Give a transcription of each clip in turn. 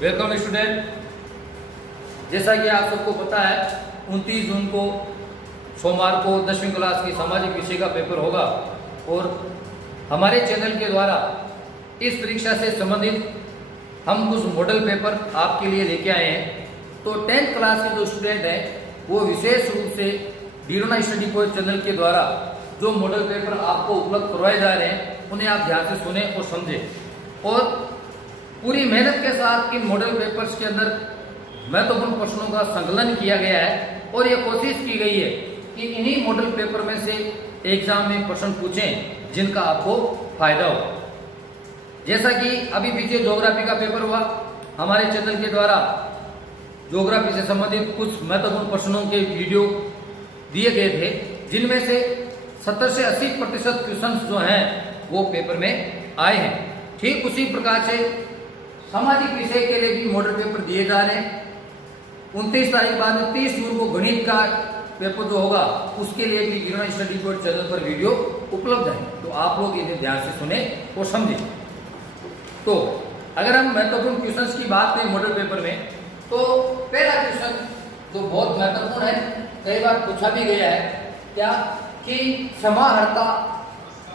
Welcome student. जैसा कि आप सबको पता है 29 जून को सोमवार को 10वीं क्लास की सामाजिक विषय का पेपर होगा और हमारे चैनल के द्वारा इस परीक्षा से संबंधित हम कुछ मॉडल पेपर आपके लिए लेके आए हैं। तो 10th क्लास के जो स्टूडेंट हैं वो विशेष रूप से डीरोना स्टडी पॉइंट चैनल के द्वारा जो मॉडल पेपर आपको उपलब्ध करवाए जा रहे हैं उन्हें आप ध्यान से सुने और समझें और पूरी मेहनत के साथ इन मॉडल पेपर्स के अंदर महत्वपूर्ण प्रश्नों का संकलन किया गया है और ये कोशिश की गई है कि इन्हीं मॉडल पेपर में से एग्जाम में प्रश्न पूछें जिनका आपको फायदा हो। जैसा कि अभी पीछे ज्योग्राफी का पेपर हुआ, हमारे चैनल के द्वारा ज्योग्राफी से संबंधित कुछ महत्वपूर्ण प्रश्नों के वीडियो दिए गए थे जिनमें से 70 से 80% क्वेश्चन जो हैं वो पेपर में आए हैं। ठीक उसी प्रकार से सामाजिक विषय के लिए भी मॉडल पेपर दिए जा रहे हैं। 29 तारीख बाद 30 जून को गणित का पेपर जो होगा उसके लिए भी डीरोना स्टडी पॉइंट चैनल पर वीडियो उपलब्ध है, तो आप लोग इन्हें ध्यान से सुने और समझें। तो अगर हम महत्वपूर्ण क्वेश्चंस की बात करें मॉडल पेपर में, तो पहला क्वेश्चन जो बहुत महत्वपूर्ण है, कई बार पूछा भी गया है, क्या कि समाहर्ता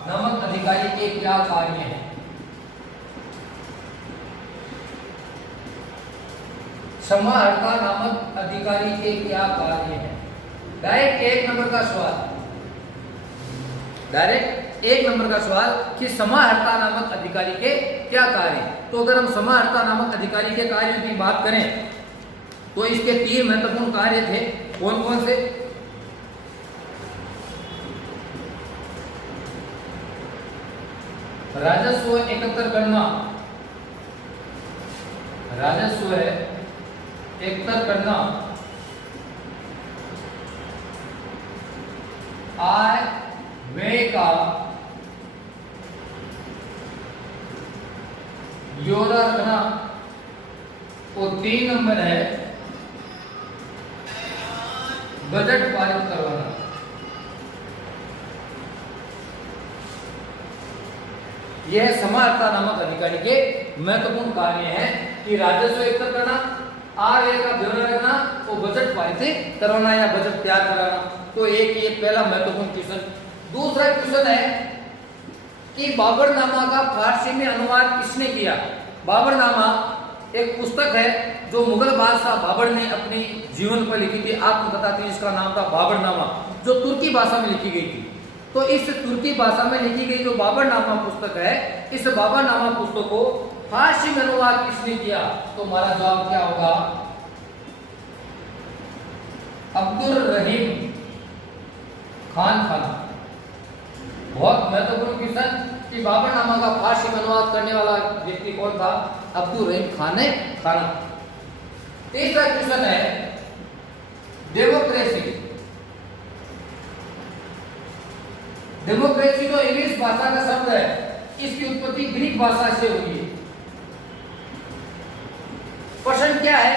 नामक अधिकारी के क्या कार्य हैं। समाहर्ता नामक अधिकारी के क्या कार्य हैं। डायरेक्ट एक नंबर का सवाल कि समाहर्ता नामक अधिकारी के क्या कार्य हैं। तो अगर हम समाहर्ता नामक अधिकारी के कार्यों की बात करें तो इसके 3 महत्वपूर्ण कार्य थे। कौन कौन से? राजस्व एकत्र करना, आय व्यय का ब्यौरा रखना और 3 नंबर है बजट पारित करवाना। यह समाहर्ता नामक अधिकारी के महत्वपूर्ण कार्य हैं कि राजस्व एकत्र करना, आय व्यय का ब्यौरा रखना और बजट पारित करवाना या बजट तैयार कराना। तो एक ये पहला महत्वपूर्ण क्वेश्चन। दूसरा क्वेश्चन है कि बाबरनामा का फारसी में अनुवाद किसने किया। बाबरनामा एक पुस्तक है जो मुगल बादशाह बाबर ने अपनी जीवन पर लिखी थी, आत्मकथा थी, इसका नाम था बाबरनामा, जो तुर्की भाषा में लिखी गई थी। तो इस तुर्की भाषा में लिखी गई जो बाबरनामा पुस्तक है, इस बाबरनामा पुस्तक को फारसी में अनुवाद किसने किया। तो हमारा जवाब क्या होगा? अब्दुल रहीम खान। बहुत महत्वपूर्ण क्वेश्चन कि बाबरनामा का फारसी में अनुवाद करने वाला व्यक्ति कौन था? अब्दुल रहीम खान ने खाना। तीसरा क्वेश्चन है डेमोक्रेसी। डेमोक्रेसी जो इंग्लिश भाषा का शब्द है, इसकी उत्पत्ति ग्रीक भाषा से हुई है। प्रश्न क्या है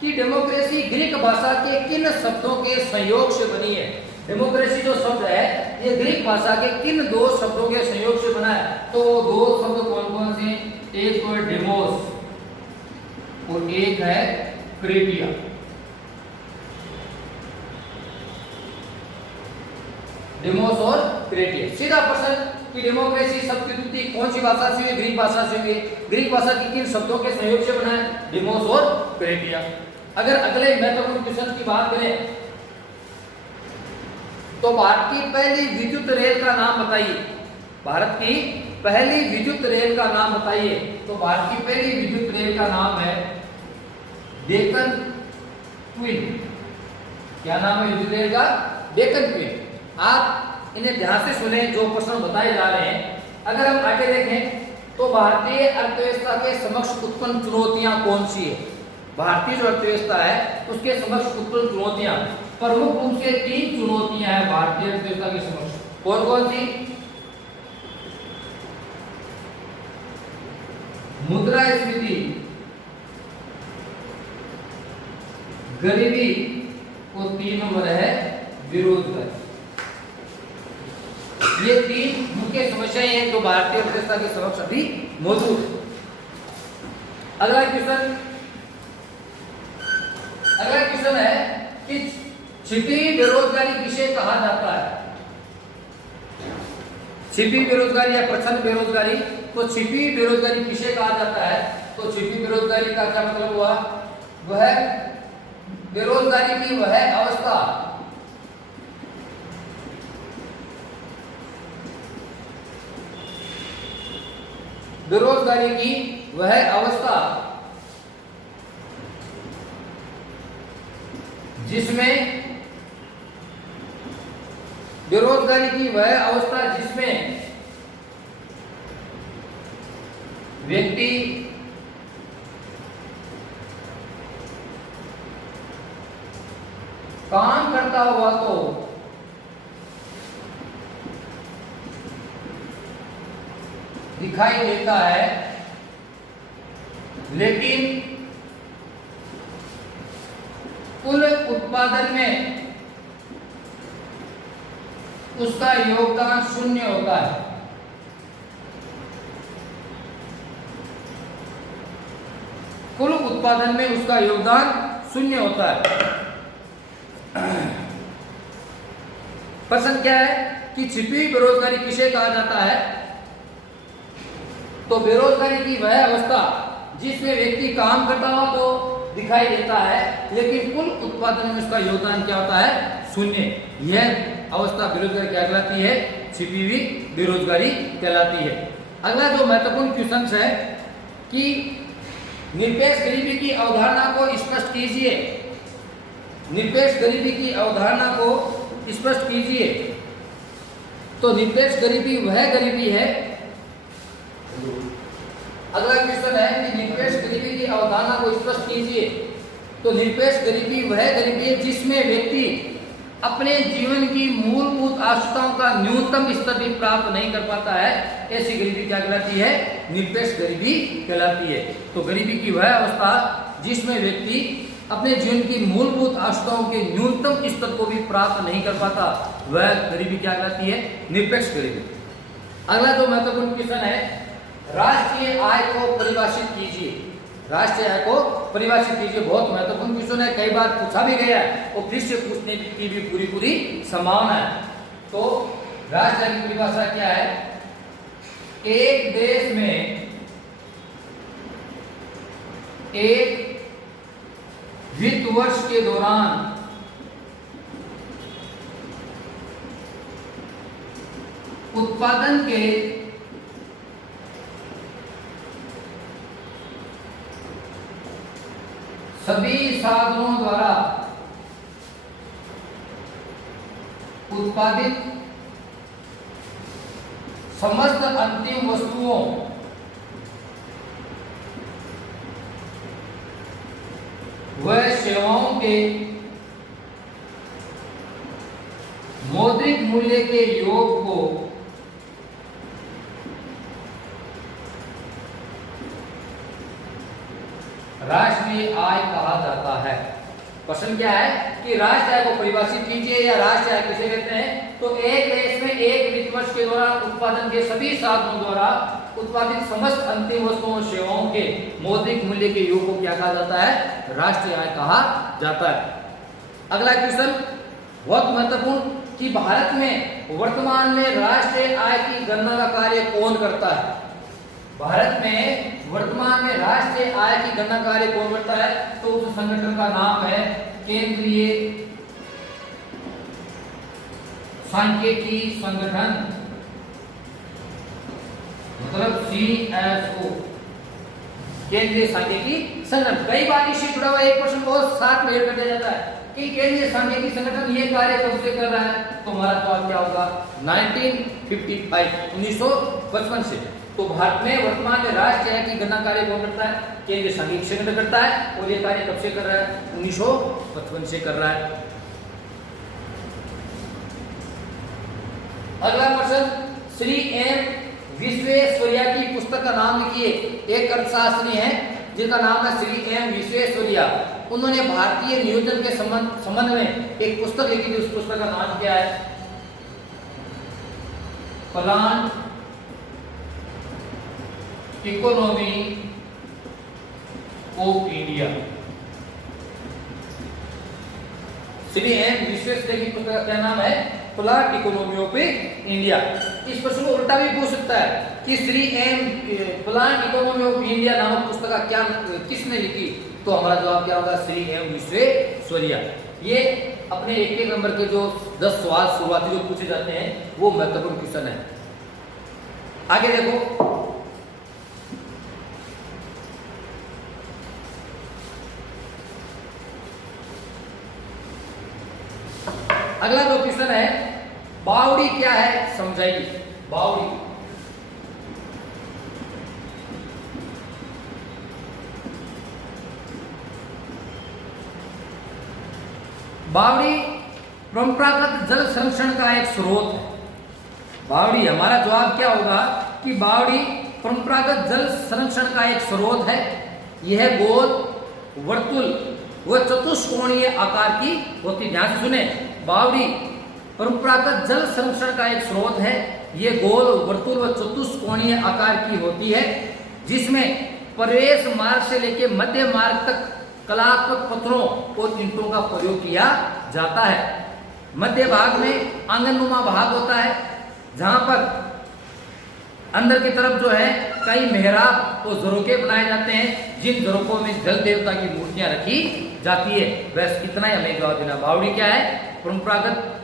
कि डेमोक्रेसी ग्रीक भाषा के किन शब्दों के संयोग से बनी है। डेमोक्रेसी जो शब्द है ये ग्रीक भाषा के किन 2 शब्दों के संयोग से बना है। तो 2 शब्द कौन कौन से? एक तो है डेमोस और एक है क्रेटिया। डेमोस और क्रेटिया। सीधा प्रश्न कि डेमोक्रेसी शब्द की उत्पत्ति कौन सी भाषा से हुई? ग्रीक भाषा से हुई। ग्रीक भाषा की किन शब्दों के संयोग से बना है? डेमोस और क्रेटिया। अगर अगले महत्वपूर्ण क्वेश्चन की बात करें तो भारत की पहली विद्युत रेल का नाम बताइए। भारत की पहली विद्युत रेल का नाम बताइए। तो भारत की पहली विद्युत रेल का नाम है डेक्कन क्वीन। क्या नाम है विद्युत रेल का? डेक्कन क्वीन। आप इन्हें ध्यान से सुने जो प्रश्न बताए जा रहे हैं। अगर हम आगे देखें तो भारतीय अर्थव्यवस्था के समक्ष उत्पन्न चुनौतियां कौन सी है। भारतीय जो अर्थव्यवस्था है उसके समक्ष उत्पन्न चुनौतियां प्रमुख रूप से 3 चुनौतियां हैं भारतीय अर्थव्यवस्था के समक्ष। कौन कौन सी? मुद्रास्फीति, गरीबी और 3 नंबर है बेरोजगारी। ये 3 मुख्य समस्याएं हैं जो भारतीय अर्थव्यवस्था के समक्ष अभी मौजूद है। अगला क्वेश्चन अगला क्वेश्चन है कि छिपी बेरोजगारी किसे कहा जाता है? छिपी बेरोजगारी या प्रच्छन्न बेरोजगारी, तो छिपी बेरोजगारी किसे कहा जाता है? तो छिपी बेरोजगारी का क्या मतलब हुआ? वह बेरोजगारी की वह अवस्था बेरोजगारी की वह अवस्था जिसमें बेरोजगारी की वह अवस्था जिसमें व्यक्ति काम करता हुआ तो दिखाई देता है, लेकिन कुल उत्पादन में उसका योगदान शून्य होता है। कुल उत्पादन में उसका योगदान शून्य होता है। प्रश्न क्या है कि छिपी बेरोजगारी किसे कहा जाता है? तो बेरोजगारी की वह अवस्था जिसमें व्यक्ति काम करता हुआ तो दिखाई देता है, लेकिन कुल उत्पादन में उसका योगदान क्या होता है? शून्य। यह अवस्था बेरोजगारी क्या कहलाती है? छिपी हुई बेरोजगारी कहलाती है। अगला जो महत्वपूर्ण क्वेश्चन है कि निरपेक्ष गरीबी की अवधारणा को स्पष्ट कीजिए। निरपेक्ष गरीबी की अवधारणा को स्पष्ट कीजिए। तो निरपेक्ष गरीबी वह गरीबी है, अगला क्वेश्चन है कि निरपेक्ष गरीबी की अवधारणा को स्पष्ट कीजिए। तो निरपेक्ष गरीबी वह गरीबी है जिसमें व्यक्ति अपने जीवन की मूलभूत आवश्यकताओं का न्यूनतम स्तर भी प्राप्त नहीं कर पाता है। ऐसी गरीबी क्या कहलाती है? निरपेक्ष गरीबी कहलाती है। तो गरीबी की वह अवस्था जिसमें व्यक्ति अपने जीवन की मूलभूत आवश्यकताओं के न्यूनतम स्तर को भी प्राप्त नहीं कर पाता, वह गरीबी क्या कहलाती है? निरपेक्ष गरीबी। अगला जो महत्वपूर्ण क्वेश्चन है, राष्ट्रीय आय को परिभाषित कीजिए। राष्ट्रीय आय को परिभाषित कीजिए। बहुत महत्वपूर्ण क्वेश्चन है, कई बार पूछा भी गया है और फिर से पूछने की भी पूरी संभावना है। तो राष्ट्रीय आय की परिभाषा क्या है? एक देश में एक वित्त वर्ष के दौरान उत्पादन के सभी साधनों द्वारा उत्पादित समस्त अंतिम वस्तुओं व सेवाओं के मौद्रिक मूल्य के योग को राष्ट्रीय आय कहा जाता है। क्वेश्चन क्या है कि राष्ट्रीय आय को परिभाषित कीजिए या राष्ट्रीय आय किसे कहते हैं? तो एक देश में एक वित्त वर्ष के दौरान उत्पादन के सभी साधनों द्वारा उत्पादित समस्त अंतिम वस्तुओं और सेवाओं के मौद्रिक मूल्य के योग को क्या कहा जाता है? राष्ट्रीय आय कहा जाता है। अगला क्वेश्चन बहुत महत्वपूर्ण कि भारत में वर्तमान में राष्ट्रीय आय की गणना का कार्य कौन करता है? भारत में वर्तमान में राष्ट्रीय आय की गणना कार्य कौन करता है? तो उस संगठन का नाम है केंद्रीय सांख्यिकी संगठन, मतलब CSO, केंद्रीय सांख्यिकी संगठन। कई बार इससे जुड़ा हुआ एक प्रश्न बहुत साथ में कर दिया जाता है कि केंद्रीय सांख्यिकी संगठन ये कार्य कब से कर रहा है? तो हमारा जवाब क्या होगा? 1955, 1955 से। तो भारत में वर्तमान में राष्ट्रीय आय की गणना कार्य कौन करता है? केंद्रीय सांख्यिकी संगठन करता है। और ये कार्य कब से कर रहा है? 1955 से कर रहा है। अगला प्रश्न, श्री एम विश्वेश्वरैया की पुस्तक का नाम लिखिए। एक अर्थशास्त्री हैं जिनका नाम है श्री एम विश्वेश्वरैया। उन्होंने भारतीय नियोजन के संबंध में एक पुस्तक लिखी थी। उस पुस्तक का नाम क्या है? Plan economy of India. Shri M Visvesvaraya की पुस्तक का क्या नाम है? Plant economy of India. इस प्रश्न को उल्टा भी पूछ सकता है कि Shri M plant economy of India नामक पुस्तक का क्या किसने लिखी? तो हमारा जवाब क्या होगा? श्री एम विश्वेश्वरैया। ये अपने एक एक नंबर के जो 10 सवाल शुरुआती जो पूछे जाते हैं वो महत्वपूर्ण क्वेश्चन है। आगे देखो, अगला जो क्वेश्चन है, बावड़ी क्या है समझाइए। बावड़ी, बावड़ी परंपरागत जल संरक्षण का एक स्रोत है। बावड़ी, हमारा जवाब क्या होगा कि बावड़ी परंपरागत जल संरक्षण का एक स्रोत है। यह गोल, वर्तुल व चतुष्कोणीय आकार की होती। ध्यान से सुने, बावड़ी परंपरागत जल संरक्षण का एक स्रोत है। ये गोल, वर्तुल व चतुष्कोणीय आकार की होती है, जिसमें प्रवेश मार्ग से लेकर मध्य मार्ग तक कलात्मक पत्थरों और ईंटों का प्रयोग किया जाता है। मध्य भाग में आंगननुमा भाग होता है, जहां पर अंदर की तरफ जो है कई मेहराब और झरोके बनाए जाते हैं, जिन झरोकों में जल देवता की मूर्तियां रखी जाती है। बस इतना ही हमें जवाब देना। बावड़ी क्या है? परंपरागत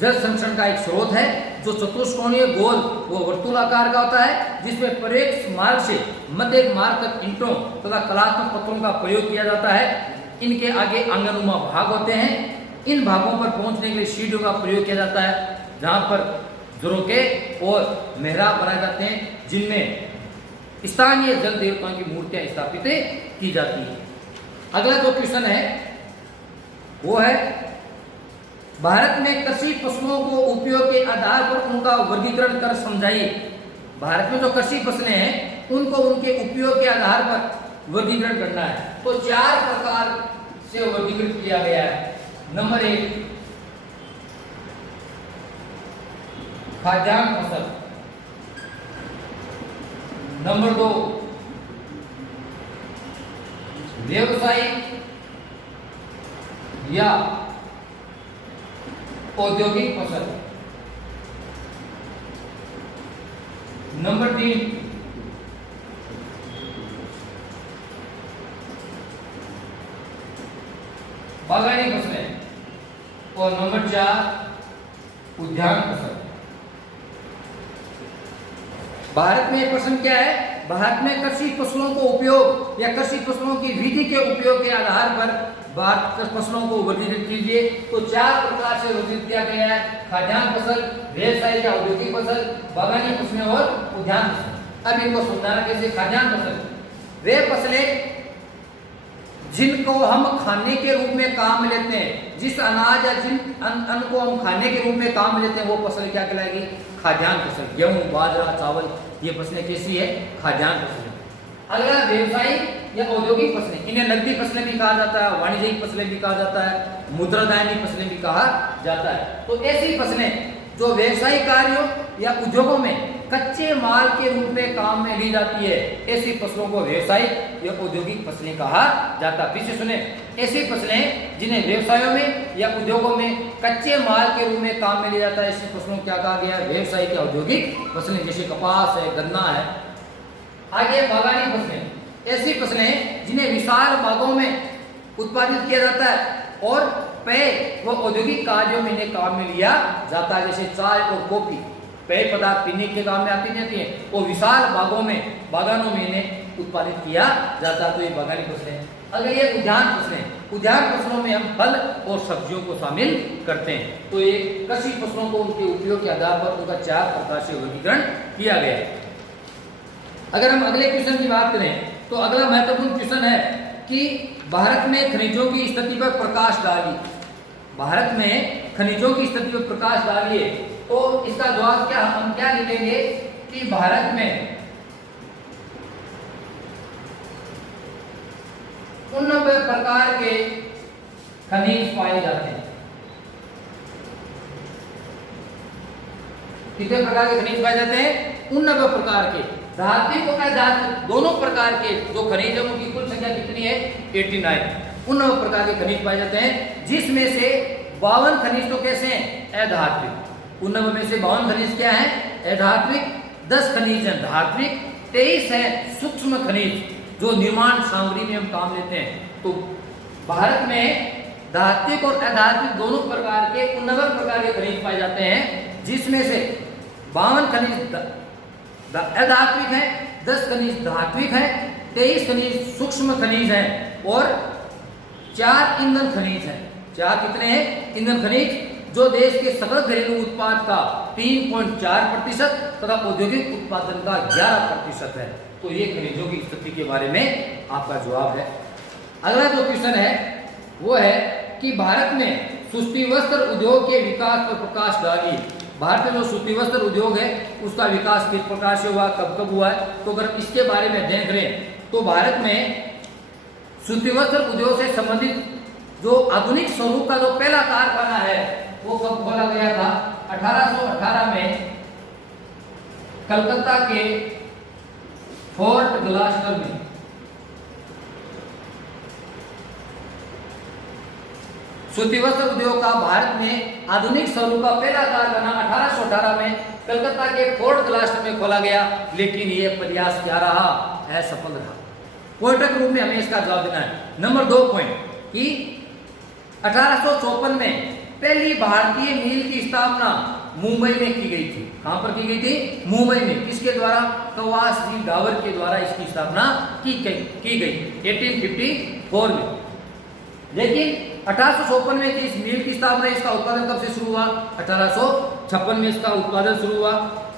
जल संरक्षण का एक स्रोत है जो चतुष्कोणीय, गोल व वर्तुलाकार का होता है, जिसमें प्रवेश मार्ग से मध्य मार्ग तक ईंटों तथा कलात्मक पत्थरों का प्रयोग किया जाता है। इनके आगे आंगननुमा भाग होते हैं। इन भागों पर पहुंचने के लिए सीढ़ियों का प्रयोग किया जाता है, जहां पर झरोके और मेहराब बनाए जाते हैं, जिनमें स्थानीय जल देवताओं की मूर्तियां स्थापित की जाती है। अगला जो क्वेश्चन है वो है, भारत में कृषि फसलों को उपयोग के आधार पर उनका वर्गीकरण कर समझाइए। भारत में जो कृषि फसलें हैं उनको उनके उपयोग के आधार पर वर्गीकरण करना है। तो 4 प्रकार से वर्गीकृत किया गया है। नंबर 1, खाद्यान्न फसल। नंबर 2, व्यवसायिक या औद्योगिक फसल। नंबर 3, बागानी फसलें। और नंबर 4, उद्यान फसल। भारत में प्रश्न क्या है? भारत में कृषि फसलों को उपयोग या कृषि फसलों की विधि के उपयोग के आधार पर भारत फसलों को वर्गीकृत कीजिए। तो 4 प्रकार से वर्गीकृत किया गया है: खाद्यान्न फसल, व्यवसायिक या औद्योगिक फसल, बागानी फसलें और उद्यान फसल। अब इनको समझाना कैसे? खाद्यान्न फसल वे फसलें जिनको हम खाने के रूप में काम में लेते हैं, जिस अनाज या जिन अन्न को हम खाने के रूप में काम में लेते हैं, वो फसल क्या कहलाएगी? खाद्यान्न फसल। गेहूं, बाजरा, चावल, ये फसलें कैसी है? खाद्यान्न फसलें। अगला व्यवसायिक या औद्योगिक फसलें, इन्हें नकदी फसलें भी कहा जाता है, वाणिज्यिक फसलें भी कहा जाता है, मुद्रादायनी फसलें भी कहा जाता है। तो ऐसी फसलें जो व्यवसायिक कार्यों या उद्योगों में कच्चे माल के रूप में काम में ली जाती है, ऐसी फसलों को व्यवसायिक या औद्योगिक फसलें कहा जाता है। पीछे सुने, ऐसी फसलें जिन्हें व्यवसायों में या उद्योगों में कच्चे माल के रूप में काम में लिया जाता है, ऐसी फसलों को क्या कहा गया? व्यवसायिक या औद्योगिक फसलें। जैसे कपास है, गन्ना है। आगे बागानी फसलें, ऐसी फसलें जिन्हें विशाल बागों में उत्पादित किया जाता है और पेय व औद्योगिक कार्यों में इन्हें काम में लिया जाता है। जैसे चाय और कॉफी पेय पदार्थ पीने के काम में आती जाती है, वो विशाल बागों में, बागानों में इन्हें उत्पादित किया जाता है। तो ये बागानी फसलें। अगर ये उद्यान फसलें, उद्यान फसलों में हम फल और सब्जियों को शामिल करते हैं। तो ये कृषि फसलों को उनके उपयोग के आधार पर उनका 4 प्रकार से वर्गीकरण किया गया है। अगर हम अगले क्वेश्चन की बात करें तो अगला महत्वपूर्ण क्वेश्चन है कि भारत में खनिजों की स्थिति पर प्रकाश डालिए। भारत में खनिजों की स्थिति पर प्रकाश डालिए। तो इसका जवाब क्या, हम क्या लिखेंगे कि भारत में 89 प्रकार के खनिज पाए जाते हैं। कितने प्रकार के खनिज पाए जाते हैं? 89 प्रकार के। धात्विक और अधात्विक दोनों प्रकार के जो खनिज है उनकी कुल संख्या कितनी है? 89। 89 प्रकार के खनिज पाए जाते हैं, जिसमें से 52 खनिज तो कैसे हैं? अधात्विक। उन में से 52 खनिज क्या है? अधात्विक। 10 खनिज हैं धात्विक, 23 है सूक्ष्म खनिज जो निर्माण सामग्री में हम काम लेते हैं। तो भारत में धात्विक और अधात्विक दोनों प्रकार के 49 प्रकार के खनिज पाए जाते हैं, जिसमें से 52 खनिज अधात्विक है, 10 खनिज धात्विक है, 23 खनिज सूक्ष्म खनिज है और 4 ईंधन खनिज है। 4 कितने हैं? ईंधन खनिज, जो देश के सकल घरेलू उत्पाद का 3.4% तथा औद्योगिक उत्पादन का 11% है। तो ये खनिजों की स्थिति के बारे में आपका जवाब है। अगला जो क्वेश्चन है वो है कि भारत में सूती वस्त्र उद्योग के विकास पर प्रकाश डालिए। भारत में जो सूती वस्त्र उद्योग है उसका विकास किस प्रकार से हुआ, कब कब हुआ है? तो अगर इसके बारे में देख रहे हैं तो भारत में सूती वस्त्र उद्योग से संबंधित जो आधुनिक स्वरूप का जो पहला कारखाना है वो कब खोला गया था? 1818 में कलकत्ता के फोर्ट ग्लास्टर में। सूती वस्त्र उद्योग का भारत में आधुनिक स्वरूप का पहला कारखाना 1818 में कलकत्ता के फोर्ट ग्लास्टर में खोला गया, लेकिन यह प्रयास क्या रहा? असफल रहा। पॉइंट के रूप में हमें इसका जवाब देना है। नंबर 2 पॉइंट कि 1854 में पहली भारतीय मिल की स्थापना मुंबई में की गई थी। कहां पर की गई थी? मुंबई में। किसके द्वारा? कवासजी डावर के द्वारा इसकी स्थापना की गई 1854 में। लेकिन 1854 में इस मिल की स्थापना, इसका उत्पादन कब से शुरू हुआ? 1856 में इसका उत्पादन शुरू हुआ।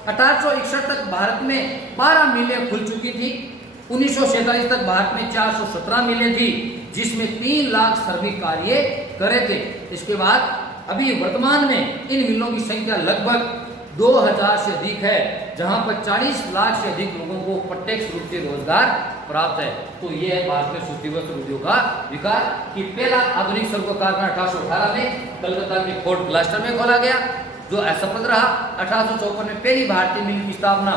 1861 तक भारत में 12 मिलें खुल चुकी थी। 1947 तक भारत में 417 मिलें थी, जिसमें 3 लाख श्रमिक कार्य कर रहे थे। इसके बाद अभी वर्तमान में इन मिलों की संख्या लगभग 2000 से अधिक है, जहां पर 40 लाख से अधिक लोगों को प्रत्यक्ष रूप से रोजगार प्राप्त है। तो ये है भारत में सूती वस्त्र उद्योग का विकास कि पहला आधुनिक स्वरूप का कारखाना 1818 में कलकत्ता के फोर्ट ग्लास्टर में खोला गया, जो असफल रहा। 1854 में पहली भारतीय मिल की स्थापना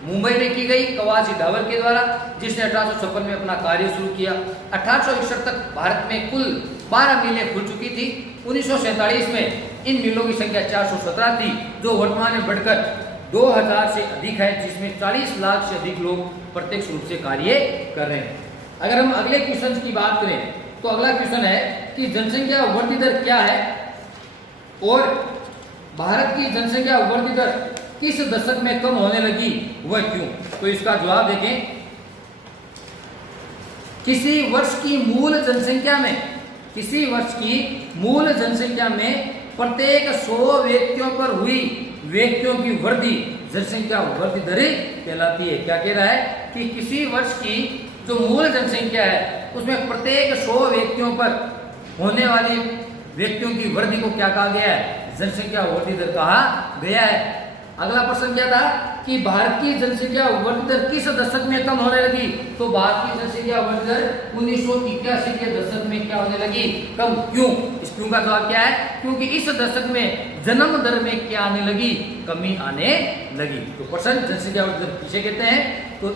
मुंबई में की गई कवासी डावर के द्वारा, जिसने 1856 में अपना कार्य शुरू किया। 1861 तक भारत में कुल 12 मिलें खुल चुकी थी। 1947 में इन मिलों की संख्या 417 थी, जो वर्तमान में बढ़कर 2000 से अधिक है, जिसमें 40 लाख से अधिक लोग प्रत्यक्ष रूप से कार्य कर रहे हैं। अगर हम अगले क्वेश्चन की बात करें तो अगला क्वेश्चन है कि जनसंख्या वृद्धि दर क्या है और भारत की जनसंख्या वृद्धि दर किस दशक में कम होने लगी, वह क्यों? तो इसका जवाब देखें। किसी वर्ष की मूल जनसंख्या में प्रत्येक 100 व्यक्तियों पर हुई व्यक्तियों की वृद्धि जनसंख्या वृद्धि दर कहलाती है। क्या कह रहा है कि किसी वर्ष की जो मूल जनसंख्या है उसमें प्रत्येक 100 व्यक्तियों पर होने वाली व्यक्तियों की वृद्धि को क्या कहा गया है? जनसंख्या वृद्धि दर कहा गया है। अगला प्रश्न क्या था कि भारत की जनसंख्या वृद्धि दर किस दशक में कम होने लगी? तो भारत की जनसंख्या वृद्धि दर 1981 के दशक में क्या होने लगी? कम। क्यों? इस क्यों का जवाब क्या है? क्योंकि इस दशक में जन्म दर में क्या आने लगी? कमी आने लगी। तो प्रश्न जनसंख्या वृद्धि दर किसे कहते हैं? तो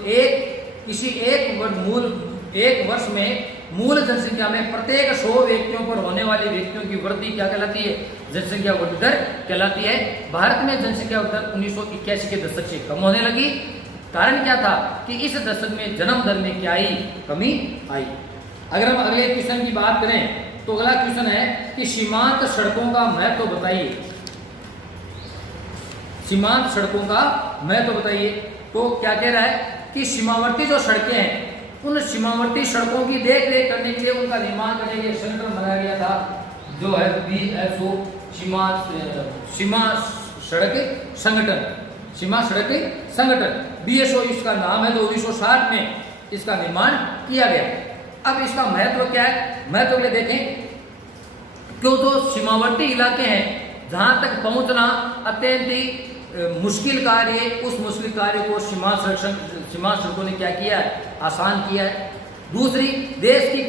एक वर्ष में मूल जनसंख्या में प्रत्येक 100 व्यक्तियों पर होने वाली व्यक्तियों की वृद्धि क्या कहलाती है? जनसंख्या वृद्धि दर कहलाती है। भारत में जनसंख्या वृद्धि दर 1981 के दशक से कम होने लगी। कारण क्या था कि इस दशक में जन्म दर में क्या आई? कमी आई। अगर हम अगले क्वेश्चन की बात करें तो अगला क्वेश्चन है कि सीमांत सड़कों का महत्व बताइए। सीमांत सड़कों का महत्व बताइए। तो क्या कह रहा है कि सीमावर्ती जो सड़कें हैं उन सीमावर्ती सड़कों की देख रेख करने के लिए उनका निर्माण करने के लिए संगठन बनाया गया था, जो है BSO सीमा सड़क संगठन BSO इसका नाम है, जो 1960 में इसका निर्माण किया गया। अब इसका महत्व क्या है? महत्व के देखें, क्यों तो सीमावर्ती इलाके हैं जहां तक पहुंचना अत्यंत ही मुश्किल कार्य, उस मुश्किल कार्य को सीमा सड़कों ने क्या किया है? आसान किया है। दूसरी, देश की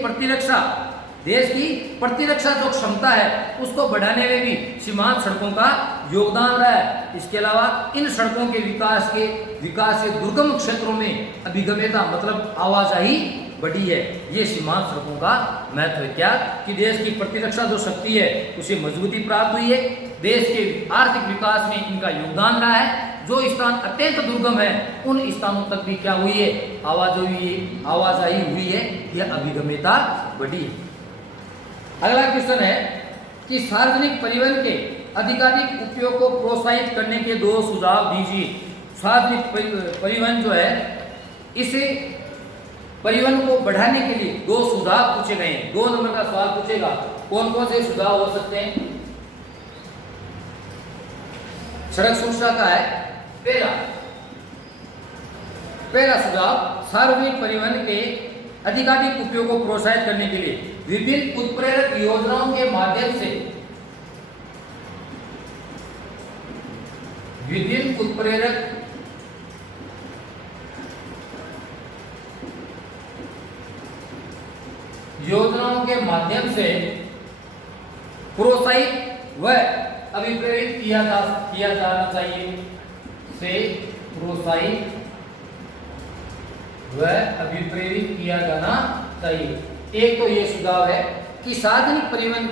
प्रतिरक्षा जो क्षमता है उसको बढ़ाने में भी सीमांत सड़कों का योगदान रहा है। इसके अलावा इन सड़कों के विकास से दुर्गम क्षेत्रों में अभिगम्यता मतलब आवाजाही बढ़ी है। ये सीमांत सड़कों का महत्व है क्या कि देश की प्रतिरक्षा जो शक्ति है उसे मजबूती प्राप्त हुई है। देश के आर्थिक विकास में इनका योगदान रहा है। जो स्थान अत्यंत दुर्गम है उन स्थानों तक भी क्या हुई है, आवाजाही हुई है, यह अभिगम्यता बढ़ी है। अगला क्वेश्चन है कि सार्वजनिक परिवहन के अधिकाधिक उपयोग को प्रोत्साहित करने के 2 सुझाव दीजिए। सार्वजनिक परिवहन जो है इसे परिवहन को बढ़ाने के लिए 2 सुझाव पूछे गए हैं। 2 नंबर का सवाल पूछेगा, कौन कौन से सुझाव हो सकते हैं। सड़क सुरक्षा का है पहला सुझाव, सार्वजनिक परिवहन के अधिकाधिक उपयोग को प्रोत्साहित करने के लिए विभिन्न उत्प्रेरक योजनाओं के माध्यम से प्रोत्साहित व अभिप्रेरित किया जाना चाहिए एक तो ये सुझाव है कि सार्वजनिक परिवहन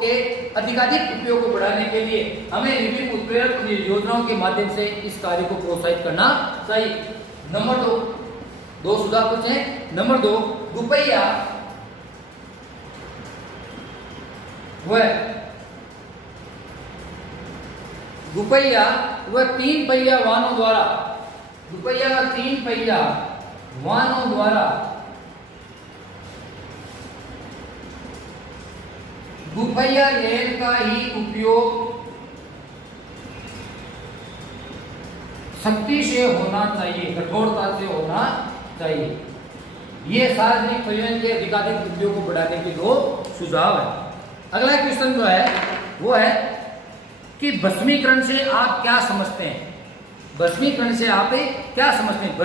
के अधिकाधिक उपयोग को बढ़ाने के लिए हमें विभिन्न उत्प्रेरक योजनाओं के माध्यम से इस कार्य को प्रोत्साहित करना चाहिए। नंबर 2 सुझाव पूछे। नंबर 2, दुपहिया व 3 पहिया वाहनों द्वारा दुपहिया लेन का ही उपयोग सख्ती से होना चाहिए, कठोरता से होना चाहिए। ये सार्वजनिक परिवहन के अधिकाधिक उपयोग को बढ़ाने के 2 सुझाव है। अगला क्वेश्चन जो है वो है कि भस्मीकरण से आप क्या समझते हैं। भस्मीकरण से आप क्या समझते हैं।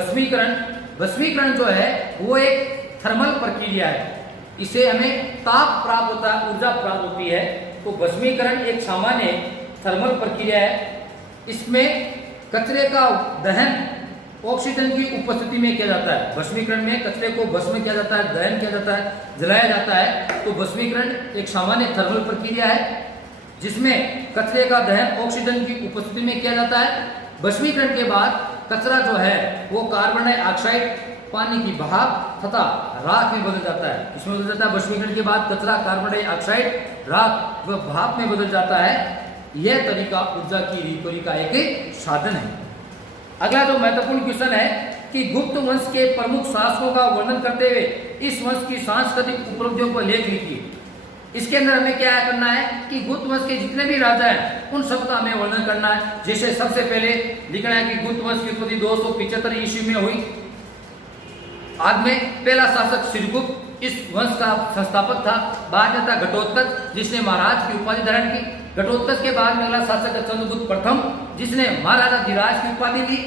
भस्मीकरण जो है वो एक थर्मल प्रक्रिया है। इसे हमें ताप प्राप्त होता है, ऊर्जा प्राप्त होती है। तो भस्मीकरण एक सामान्य थर्मल प्रक्रिया है। इसमें कचरे का दहन ऑक्सीजन की उपस्थिति में किया जाता है। भस्मीकरण में कचरे को भस्म किया जाता है, दहन किया जाता है, जलाया जाता है। तो भस्मीकरण एक सामान्य थर्मल प्रक्रिया है जिसमें कचरे का दहन ऑक्सीजन की उपस्थिति में किया जाता है। भस्मीकरण के बाद कचरा जो है वो कार्बन डाइऑक्साइड, पानी की भाप तथा राख में बदल जाता है। इसमें बदल जाता है। भस्मीकरण के बाद कचरा कार्बन डाइऑक्साइड, राख व भाप में बदल जाता है। यह तरीका ऊर्जा की रिकवरी का एक साधन है। अगला जो महत्वपूर्ण क्वेश्चन है कि गुप्त वंश के प्रमुख शासकों का वर्णन करते हुए इस वंश की सांस्कृतिक उपलब्धियों पर लेख लिखिए। इसके अंदर हमें क्या करना है कि गुप्त वंश के जितने भी राजा हैं उन सब का हमें वर्णन करना है। जैसे सबसे पहले लिखना है कि गुप्त वंश की उत्पत्ति 275 ईस्वी में हुई। बाद में पहला शासक श्रीगुप्त इस वंश का संस्थापक था। बाद में था घटोत्कच जिसने महाराज की उपाधि धारण की। घटोत्कच के बाद में अगला शासक चंद्रगुप्त प्रथम जिसने महाराजा धीराज की उपाधि ली।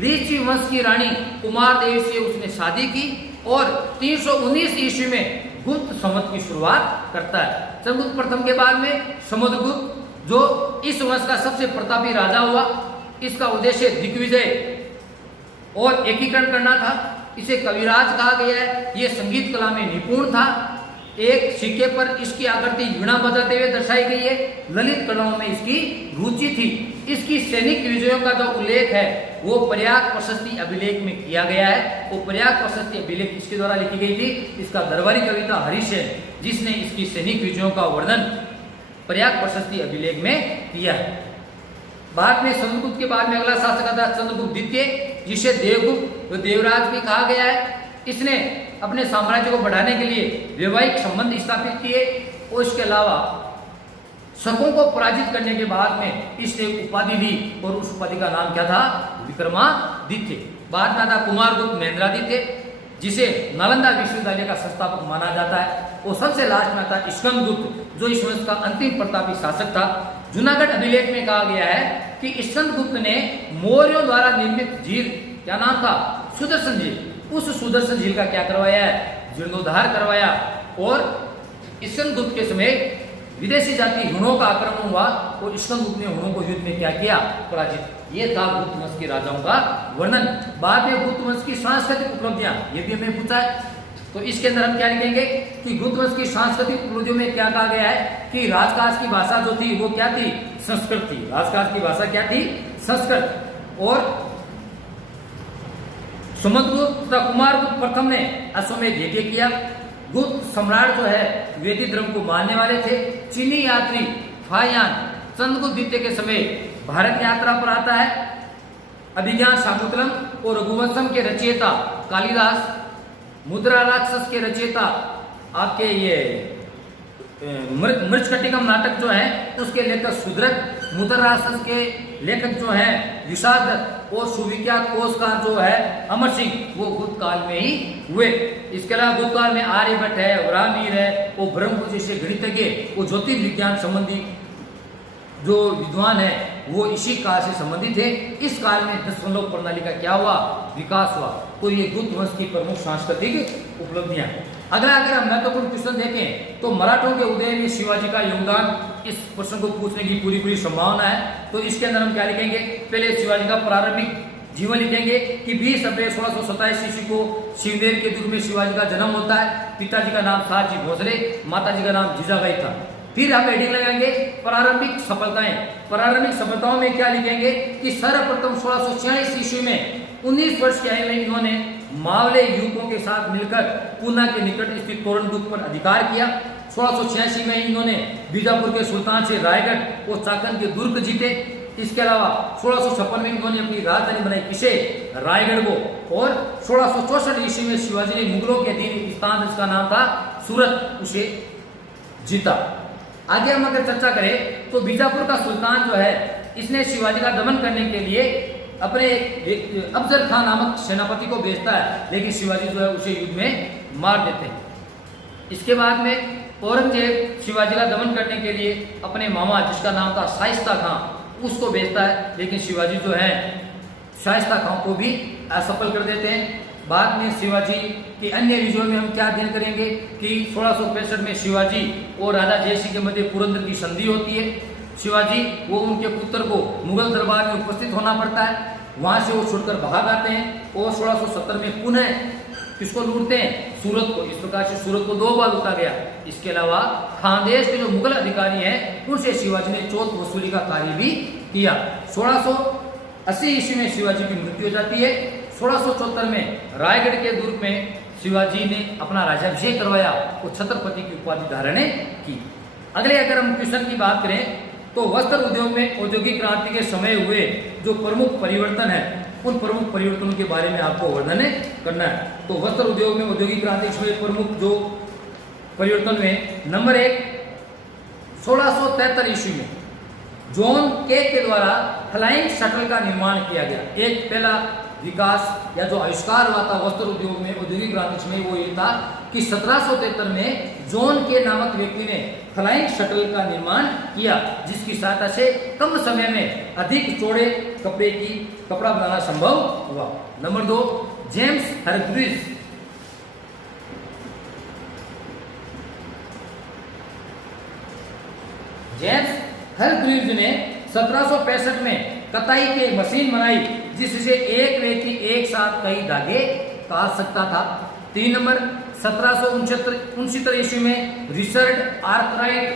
लीची वंश की रानी कुमारदेवी से उसने शादी की और 319 ईस्वी में गुप्त संवत की शुरुआत करता है। चंद्रगुप्त प्रथम के बाद में समुद्रगुप्त जो इस वंश का सबसे प्रतापी राजा हुआ। इसका उद्देश्य दिग्विजय और एकीकरण करना था। इसे कविराज कहा गया है। यह संगीत कला में निपुण था। एक सिक्के पर इसकी आकृति वीणा बजाते हुए दर्शाई गई है। ललित कलाओं में इसकी रुचि थी। इसकी सैनिक विजयों का जो उल्लेख है वो प्रयाग प्रशस्ति अभिलेख में किया गया है। वो प्रयाग प्रशस्ति अभिलेख इसके द्वारा लिखी गई थी। इसका दरबारी कविता हरिसेन जिसने इसकी सैनिक विजयों का वर्णन प्रयाग प्रशस्ति अभिलेख में किया है। बाद में चंद्रगुप्त के बाद में अगला शासक था चंद्रगुप्त द्वितीय जिसे देवगुप्त व देवराज भी कहा गया है। इसने अपने साम्राज्य को बढ़ाने के लिए वैवाहिक संबंध स्थापित किए और इसके अलावा शकों को पराजित करने के बाद में इसने उपाधि ली और उस उपाधि का नाम क्या था, विक्रमादित्य। बाद में था कुमारगुप्त महेंद्रादित्य जिसे नालंदा विश्वविद्यालय का संस्थापक माना जाता है। और सबसे लास्ट में था स्कंदगुप्त जो इस वंश का अंतिम प्रतापी शासक था। जूनागढ़ अभिलेख में कहा गया है कि स्कंदगुप्त ने मौर्यों द्वारा निर्मित झील क्या नाम था, सुदर्शन झील। उस सुदर्शन झील का क्या करवाया है, जीर्णोद्धार करवाया। और स्कंदगुप्त के समय विदेशी जाति हुणों का आक्रमण हुआ और स्कंदगुप्त ने हुणों को युद्ध में क्या किया, पराजित। ये था गुप्त वंश के राजाओं का वर्णन। बाद में गुप्त वंश की सांस्कृतिक उपलब्धियां ये भी हमें पूछा है। तो इसके अंदर हम क्या लिखेंगे कि गुप्त वंश की सांस्कृतिक उपलब्धियों में क्या कहा गया है कि राजकाज की भाषा जो थी वो क्या थी, संस्कृत थी। राजकाज की भाषा क्या थी, संस्कृत। और सुमंतगुप्त तथा कुमारगुप्त प्रथम ने अश्वमेध यज्ञ किया। गुप्त सम्राट जो है वैदिक धर्म को मानने वाले थे। चीनी यात्री फायान चंद्रगुप्त द्वितीय के समय भारत यात्रा पर आता है। अभिज्ञान शाकुंतलम और रघुवंशम के रचयिता कालिदास, मुद्रा राक्षस के रचयिता आपके ये मृच्छकटिकम नाटक जो है उसके लेखक सुदृढ़, मुद्रा राक्षस के लेखक जो है विषाद और सुविख्यात कोशकार जो है अमर सिंह, वो गुप्त काल में ही हुए। इसके अलावा गुप्त काल में आर्यभट्ट है, वराहमिहिर है, वो ब्रह्मपुत्र जैसे गणितज्ञ, वो ज्योतिर्विज्ञान संबंधी जो विद्वान है वो इसी काल से संबंधित है। इस काल में दशमलव प्रणाली का क्या हुआ, विकास हुआ। तो ये गुप्त वंश की प्रमुख सांस्कृतिक उपलब्धियां। अगला अगर हम महत्वपूर्ण क्वेश्चन देखें तो मराठों के उदय में शिवाजी का योगदान, इस प्रश्न को पूछने की पूरी संभावना है। तो इसके अंदर हम क्या लिखेंगे, पहले शिवाजी का प्रारंभिक जीवन लिखेंगे कि 20 अप्रैल 1627 ईस्वी को शिवनेर के दुर्ग में शिवाजी का जन्म होता है। पिताजी का नाम साहजी भोसले, माताजी का नाम जीजाबाई था। फिर हम हेडिंग लगाएंगे प्रारंभिक सफलताएं। प्रारंभिक सफलताओं में क्या लिखेंगे कि सर्वप्रथम 1646 ईस्वी में 19 वर्ष की आयु में इन्होंने मावले युवकों के साथ मिलकर पूना के निकट स्थित तोरणदुर्ग पर अधिकार किया। 1686 में इन्होंने बीजापुर के सुल्तान से रायगढ़ और चाकन के दुर्ग जीते। इसके अलावा 1656 में इन्होंने अपनी राजधानी बनाई, किसे, रायगढ़ को। और 1664 ईस्वी में शिवाजी ने मुगलों के अधीन स्थान जिसका नाम था सूरत, उसे जीता। आगे हम अगर चर्चा करें तो बीजापुर का सुल्तान जो है इसने शिवाजी का दमन करने के लिए अपने अफजल खान नामक सेनापति को भेजता है, लेकिन शिवाजी जो है उसे युद्ध में मार देते हैं। इसके बाद में औरंगजेब शिवाजी का दमन करने के लिए अपने मामा जिसका नाम था शाइस्ता खां उसको भेजता है, लेकिन शिवाजी जो है शाइस्ता खां को भी असफल कर देते हैं। बाद में शिवाजी की अन्य विजयों में हम क्या अध्ययन करेंगे कि 1665 में शिवाजी और राजा जयसिंह के मध्य पुरंदर की संधि होती है। शिवाजी वो उनके पुत्र को मुगल दरबार में उपस्थित होना पड़ता है, वहां से वो छुड़कर भाग आते हैं और 1670 में पुनः किसको लूटते हैं, सूरत को। इस प्रकार से सूरत को 2 बार लूटा गया। इसके अलावा खानदेश के जो मुगल अधिकारी हैं उनसे शिवाजी ने चौथ वसूली का कार्य भी किया। 1680 ईस्वी में शिवाजी की मृत्यु हो जाती है। 1674 में रायगढ़ के दुर्ग में शिवाजी ने अपना राज्याभिषेक करवाया और छत्रपति की उपाधि धारण की। अगले अगर हम क्वेश्चन की बात करें तो वस्त्र उद्योग में औद्योगिक क्रांति के समय हुए जो प्रमुख परिवर्तन है उन प्रमुख परिवर्तनों के बारे में आपको वर्णन करना है। तो वस्त्र उद्योग में औद्योगिक क्रांति के समय प्रमुख जो परिवर्तन हुए, नंबर 1 1673 ईस्वी में जॉन के द्वारा फ्लाइंग शटल का निर्माण किया गया। एक पहला विकास या जो आविष्कार हुआ था वस्त्र उद्योग में औद्योगिक क्रांति में वो ये था कि 1773 में जॉन के नामक व्यक्ति ने फ्लाइंग शटल का निर्माण किया, जिसकी सहायता से कम समय में अधिक चौड़े कपड़ा बनाना संभव हुआ। Number 2 James Hargreaves. James Hargreaves ने 1765 में कताई की एक मशीन बनाई जिससे एक व्यक्ति एक साथ कई धागे काट सकता था। 3 नंबर 1769 ईस्वी में रिचर्ड आर्कराइट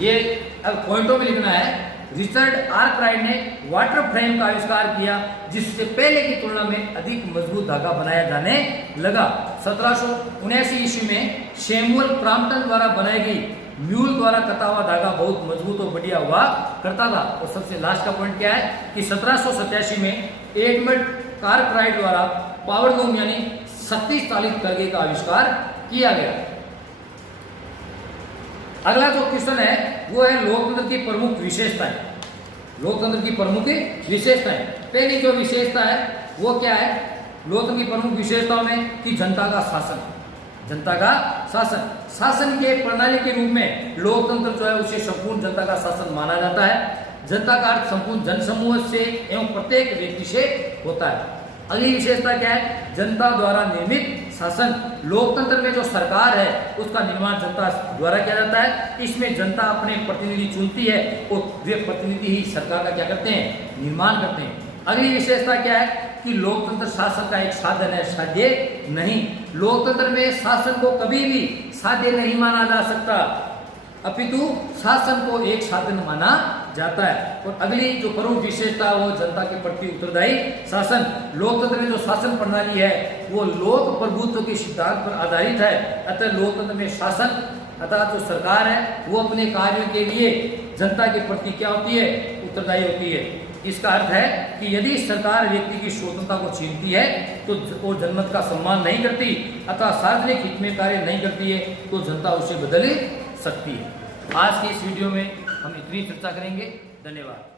ये अब पॉइंटों में लिखना है। रिचर्ड आर्कराइट ने वाटर फ्रेम का आविष्कार किया जिससे पहले की तुलना में अधिक मजबूत धागा बनाया जाने लगा। 1779 ईस्वी में सैमुअल क्रॉम्पटन द्वारा बनाई गई म्यूल द्वारा कटा हुआ धागा बहुत मजबूत और बढ़िया हुआ करता था। और सबसे लास्ट का पॉइंट क्या है कि 1787 में एडमंड आर्कराइट द्वारा पावरलूम यानी शक्तिशाली धागे का आविष्कार किया गया। अगला जो क्वेश्चन है वो है लोकतंत्र की प्रमुख विशेषताएं। लोकतंत्र की प्रमुख विशेषताएं, पहली जो विशेषता है वो क्या है लोकतंत्र की प्रमुख विशेषताओं में कि जनता का शासन। जनता का शासन, शासन के प्रणाली के रूप में लोकतंत्र जो है उसे संपूर्ण जनता का शासन माना जाता है। जनता का अर्थ संपूर्ण जनसमूह से एवं प्रत्येक व्यक्ति से होता है। अगली विशेषता क्या है? जनता द्वारा निर्मित शासन। लोकतंत्र में जो सरकार है उसका निर्माण जनता द्वारा किया जाता है। इसमें जनता अपने प्रतिनिधि चुनती है और वे प्रतिनिधि ही सरकार का क्या करते हैं? निर्माण करते हैं। अगली विशेषता क्या है कि लोकतंत्र शासन का एक साधन है, साध्य नहीं। लोकतंत्र में शासन को कभी भी साध्य नहीं माना जा सकता, अपितु शासन को एक साधन माना जाता है। और अगली जो प्रमुख विशेषता वो जनता के प्रति उत्तरदायी शासन। लोकतंत्र में जो शासन प्रणाली है वो लोक प्रभुत्व के सिद्धांत पर आधारित है। अतः लोकतंत्र में शासन अर्थात जो सरकार है वो अपने कार्यों के लिए जनता के प्रति क्या होती है? उत्तरदायी होती है। इसका अर्थ है कि यदि सरकार व्यक्ति की स्वतंत्रता को छीनती है तो वो जनमत का सम्मान नहीं करती अथवा सार्वजनिक हित में कार्य नहीं करती है तो जनता उसे बदल सकती है। आज की इस वीडियो में हम इतनी चर्चा करेंगे। धन्यवाद।